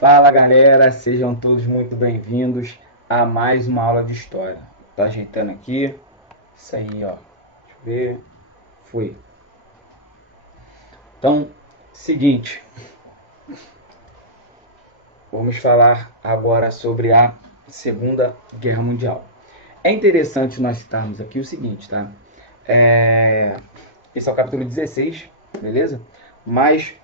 Fala galera, sejam todos muito bem-vindos a mais uma aula de história. Tá ajeitando aqui, isso aí, ó. Deixa eu ver, foi. Então, seguinte, vamos falar agora sobre a Segunda Guerra Mundial. É interessante nós citarmos aqui o seguinte, tá? Esse é o capítulo 16, beleza? Mas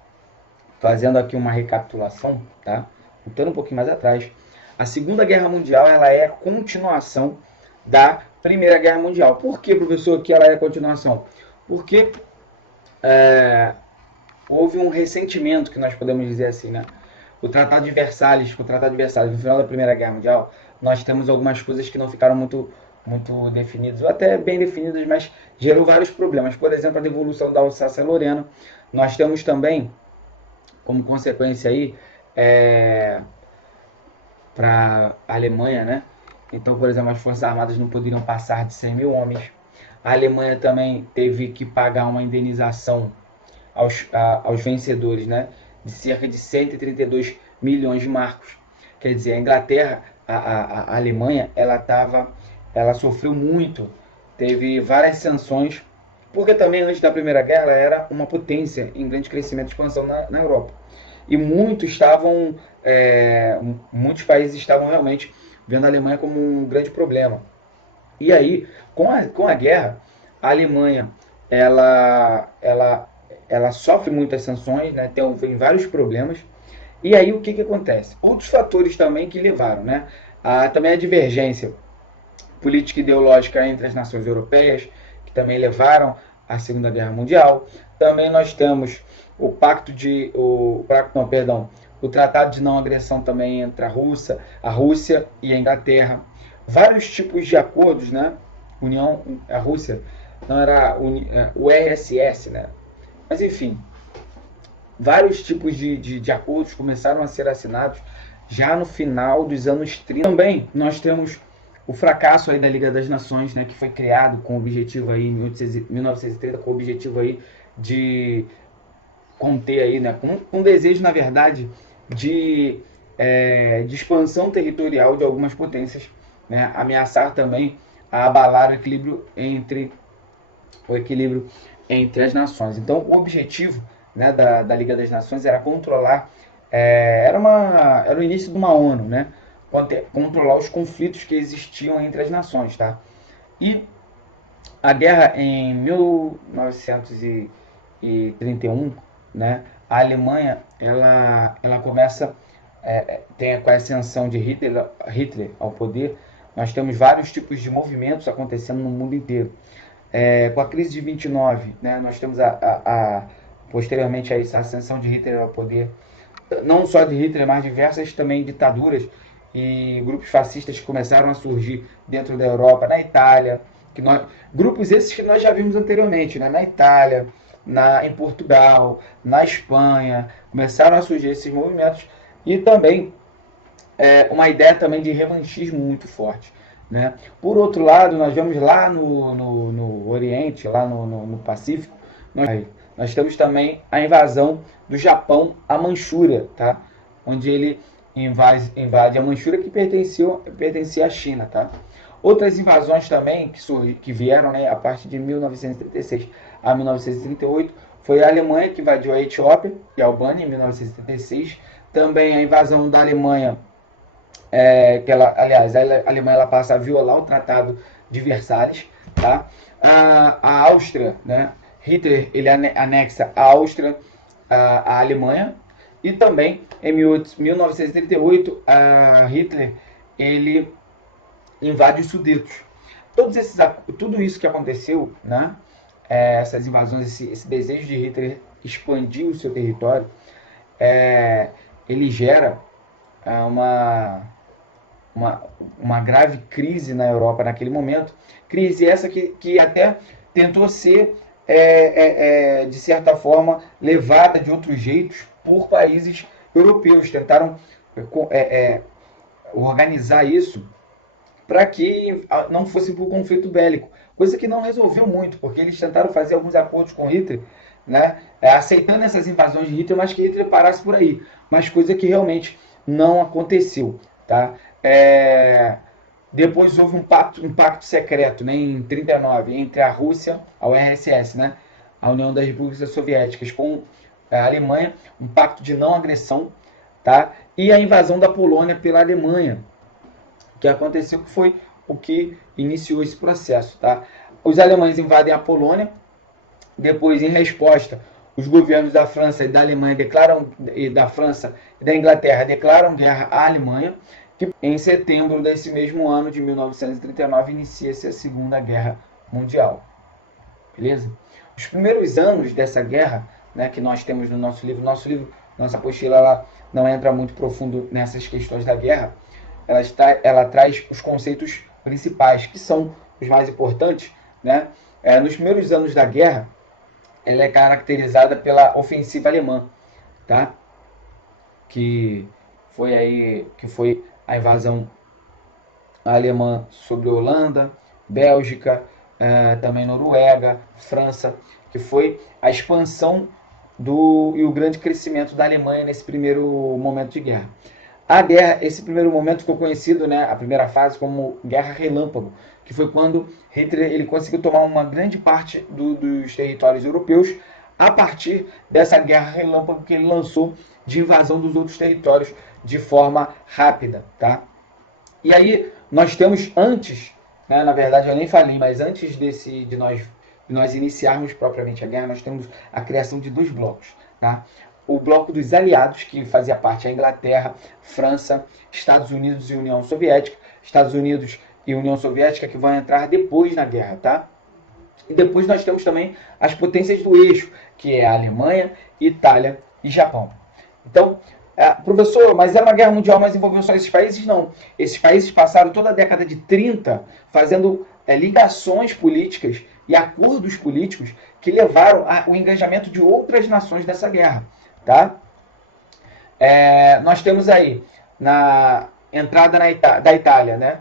fazendo aqui uma recapitulação, tá? Voltando um pouquinho mais atrás, a Segunda Guerra Mundial ela é a continuação da Primeira Guerra Mundial. Por que, professor, que ela é a continuação? Porque houve um ressentimento, que nós podemos dizer assim, né? O Tratado de Versalhes, no final da Primeira Guerra Mundial, nós temos algumas coisas que não ficaram muito definidas, ou até bem definidas, mas gerou vários problemas. Por exemplo, a devolução da Alsácia-Lorena. Nós temos também, como consequência aí, para a Alemanha, né? Então, por exemplo, as Forças Armadas não poderiam passar de 100 mil homens. A Alemanha também teve que pagar uma indenização aos vencedores, né? De cerca de 132 milhões de marcos. Quer dizer, a Inglaterra, a Alemanha, ela sofreu muito, teve várias sanções, porque também antes da Primeira Guerra ela era uma potência em grande crescimento e expansão na Europa. E muitos países estavam realmente vendo a Alemanha como um grande problema. E aí, com a guerra, a Alemanha ela sofre muitas sanções, né? Tem vários problemas. E aí o que acontece? Outros fatores também que levaram, né? Também a divergência política e ideológica entre as nações europeias, que também levaram à Segunda Guerra Mundial. Também nós temos o Tratado de Não Agressão também entre a Rússia e a Inglaterra. Vários tipos de acordos, né? A Rússia não era o RSS, né? Mas enfim, vários tipos de acordos começaram a ser assinados já no final dos anos 30. Também nós temos o fracasso aí da Liga das Nações, né, que foi criado com o objetivo aí em 1930, com o objetivo aí de conter aí, né, com desejo, na verdade, de expansão territorial de algumas potências, né, ameaçar também a abalar o equilíbrio entre as nações. Então, o objetivo, né, da Liga das Nações era controlar, era o início de uma ONU, né, controlar os conflitos que existiam entre as nações, tá? E a guerra em 1931, né, a Alemanha ela começa tem com a ascensão de Hitler ao poder, nós temos vários tipos de movimentos acontecendo no mundo inteiro. Com a crise de 29, né, nós temos posteriormente a essa ascensão de Hitler ao poder, não só de Hitler, mas diversas também ditaduras e grupos fascistas que começaram a surgir dentro da Europa, na Itália, grupos esses que nós já vimos anteriormente, né, na Itália, em Portugal, na Espanha, começaram a surgir esses movimentos e também uma ideia também de revanchismo muito forte. Né? Por outro lado, nós vemos lá no Oriente, lá no Pacífico, nós temos também a invasão do Japão à Manchúria, tá? Onde ele invade a Manchúria que pertencia à China. Tá? Outras invasões também que vieram, né, a partir de 1936 a 1938 foi a Alemanha que invadiu a Etiópia e a Albânia em 1936. Também a invasão da Alemanha aliás, a Alemanha ela passa a violar o Tratado de Versalhes, tá? A Áustria, né? Hitler ele anexa a Áustria à Alemanha e também em 1938 Hitler ele invade os Sudetos. Tudo isso que aconteceu, né? Essas invasões, esse desejo de Hitler expandir o seu território, ele gera uma uma grave crise na Europa naquele momento. Crise essa que até tentou ser, de certa forma, levada de outros jeitos por países europeus. Tentaram organizar isso para que não fosse por conflito bélico. Coisa que não resolveu muito, porque eles tentaram fazer alguns acordos com Hitler, né, aceitando essas invasões de Hitler, mas que Hitler parasse por aí. Mas coisa que realmente não aconteceu, tá? Depois houve um pacto secreto, né, em 39, entre a Rússia, a URSS, né, a União das Repúblicas Soviéticas, com a Alemanha, um pacto de não agressão, tá? E a invasão da Polônia pela Alemanha, que aconteceu, que foi o que iniciou esse processo, tá? Os alemães invadem a Polônia, depois, em resposta, os governos da França e da Alemanha da França e da Inglaterra declaram guerra à Alemanha, que em setembro desse mesmo ano de 1939 inicia-se a Segunda Guerra Mundial. Beleza? Os primeiros anos dessa guerra, né, que nós temos no nosso livro, nossa apostila, ela não entra muito profundo nessas questões da guerra, ela traz os conceitos principais, que são os mais importantes, né? Nos primeiros anos da guerra, ela é caracterizada pela ofensiva alemã, tá? Que foi a invasão alemã sobre Holanda, Bélgica, também Noruega, França, que foi a expansão e o grande crescimento da Alemanha nesse primeiro momento de guerra. A guerra, esse primeiro momento ficou conhecido, né, a primeira fase, como Guerra Relâmpago, que foi quando Hitler ele conseguiu tomar uma grande parte dos territórios europeus a partir dessa Guerra Relâmpago que ele lançou de invasão dos outros territórios de forma rápida, tá? E aí nós temos antes, né, na verdade eu nem falei, mas antes de nós iniciarmos propriamente a guerra, nós temos a criação de dois blocos, tá? O bloco dos aliados, que fazia parte da Inglaterra, França, Estados Unidos e União Soviética. Estados Unidos e União Soviética que vão entrar depois na guerra, tá? E depois nós temos também as potências do eixo, que é a Alemanha, Itália e Japão. Então, professor, mas era uma guerra mundial, mas envolveu só esses países? Não. Esses países passaram toda a década de 30 fazendo ligações políticas e acordos políticos que levaram ao engajamento de outras nações nessa guerra. Tá? Nós temos aí na entrada da Itália, né?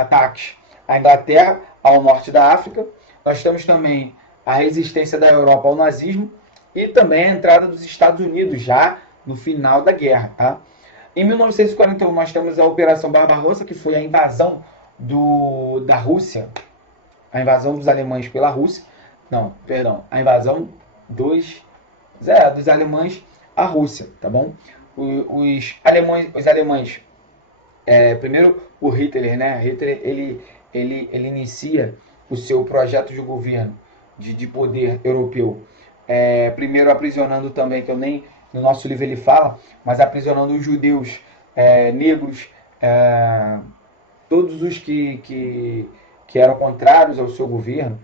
Ataques à Inglaterra, ao norte da África. Nós temos também a resistência da Europa ao nazismo e também a entrada dos Estados Unidos já no final da guerra. Tá? Em 1941 nós temos a Operação Barbarossa, que foi a invasão da Rússia, a invasão dos alemães pela Rússia. Não, perdão, a invasão dos alemães à Rússia, tá bom? Os alemães, primeiro o Hitler, né? Hitler ele inicia o seu projeto de governo de poder europeu, primeiro aprisionando também, que eu nem no nosso livro ele fala, mas aprisionando os judeus, negros, todos os que eram contrários ao seu governo,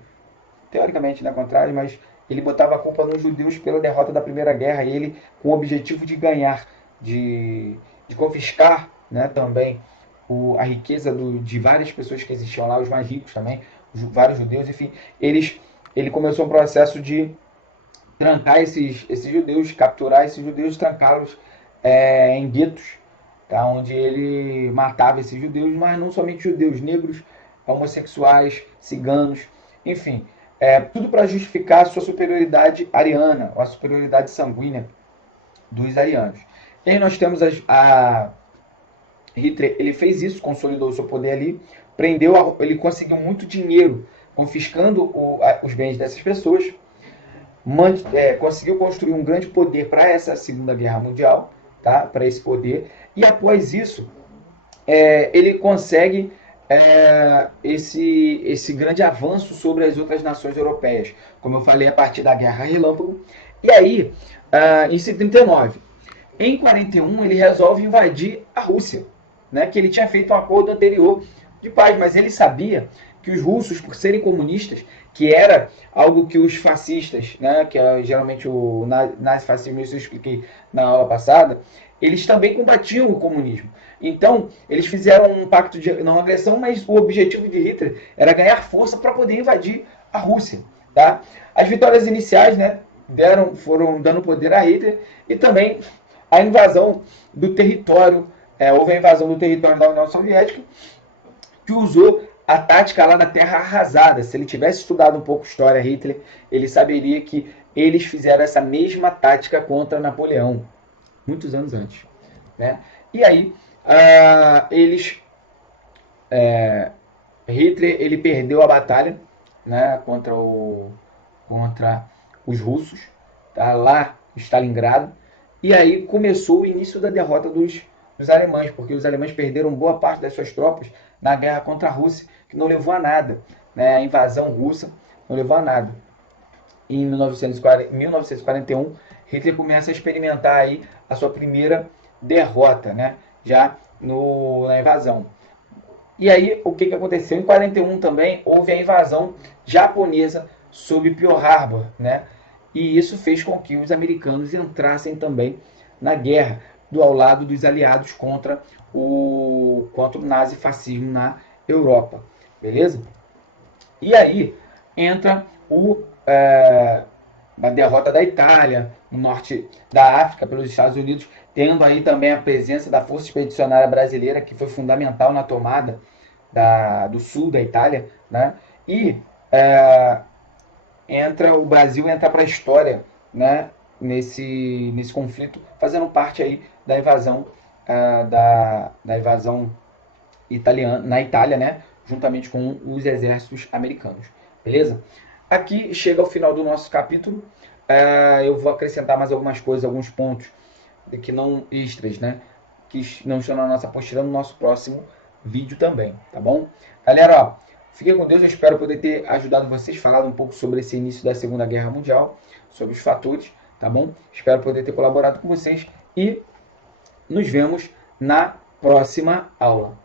teoricamente não é contrário, mas ele botava a culpa nos judeus pela derrota da Primeira Guerra, e ele com o objetivo de ganhar, de confiscar, né, também a riqueza de várias pessoas que existiam lá, os mais ricos também, vários judeus, enfim, ele começou um processo de trancar esses judeus, capturar esses judeus e trancá-los em guetos, tá, onde ele matava esses judeus, mas não somente judeus, negros, homossexuais, ciganos, enfim, tudo para justificar a sua superioridade ariana, ou a superioridade sanguínea dos arianos. E aí nós temos Hitler, ele fez isso, consolidou o seu poder ali, ele conseguiu muito dinheiro, confiscando os bens dessas pessoas, conseguiu construir um grande poder para essa Segunda Guerra Mundial, tá? Para esse poder, e após isso, ele consegue esse grande avanço sobre as outras nações europeias, como eu falei, a partir da Guerra Relâmpago. E aí, em 39, em 41, ele resolve invadir a Rússia, né, que ele tinha feito um acordo anterior de paz, mas ele sabia que os russos, por serem comunistas, que era algo que os fascistas, né, que é geralmente o nazifascismo, isso eu expliquei na aula passada, eles também combatiam o comunismo. Então, eles fizeram um pacto de não agressão, mas o objetivo de Hitler era ganhar força para poder invadir a Rússia. Tá? As vitórias iniciais, né, foram dando poder a Hitler, e também a invasão do território, houve a invasão do território da União Soviética, que usou a tática lá da terra arrasada. Se ele tivesse estudado um pouco história, Hitler, ele saberia que eles fizeram essa mesma tática contra Napoleão, muitos anos antes. né? E aí, Hitler ele perdeu a batalha, né, contra os russos, tá, lá em Stalingrado, e aí começou o início da derrota dos alemães, porque os alemães perderam boa parte das suas tropas na guerra contra a Rússia, que não levou a nada, né, a invasão russa não levou a nada. Em 1941, Hitler começa a experimentar aí a sua primeira derrota, né, já na invasão. E aí, o que aconteceu? Em 41 também houve a invasão japonesa sobre Pearl Harbor, né? E isso fez com que os americanos entrassem também na guerra ao lado dos aliados contra o nazifascismo na Europa, beleza? E aí entra a derrota da Itália, no norte da África, pelos Estados Unidos, tendo aí também a presença da Força Expedicionária Brasileira, que foi fundamental na tomada do sul da Itália, né? E o Brasil entra para a história, né? Nesse conflito, fazendo parte aí da invasão da invasão italiana na Itália, né? Juntamente com os exércitos americanos, beleza? Aqui chega ao final do nosso capítulo. Eu vou acrescentar mais algumas coisas, alguns pontos que não extras, né? Que não estão na nossa apostila no nosso próximo vídeo também, tá bom? Galera, ó, fiquem com Deus, eu espero poder ter ajudado vocês, falado um pouco sobre esse início da Segunda Guerra Mundial, sobre os fatores, tá bom? Espero poder ter colaborado com vocês e nos vemos na próxima aula.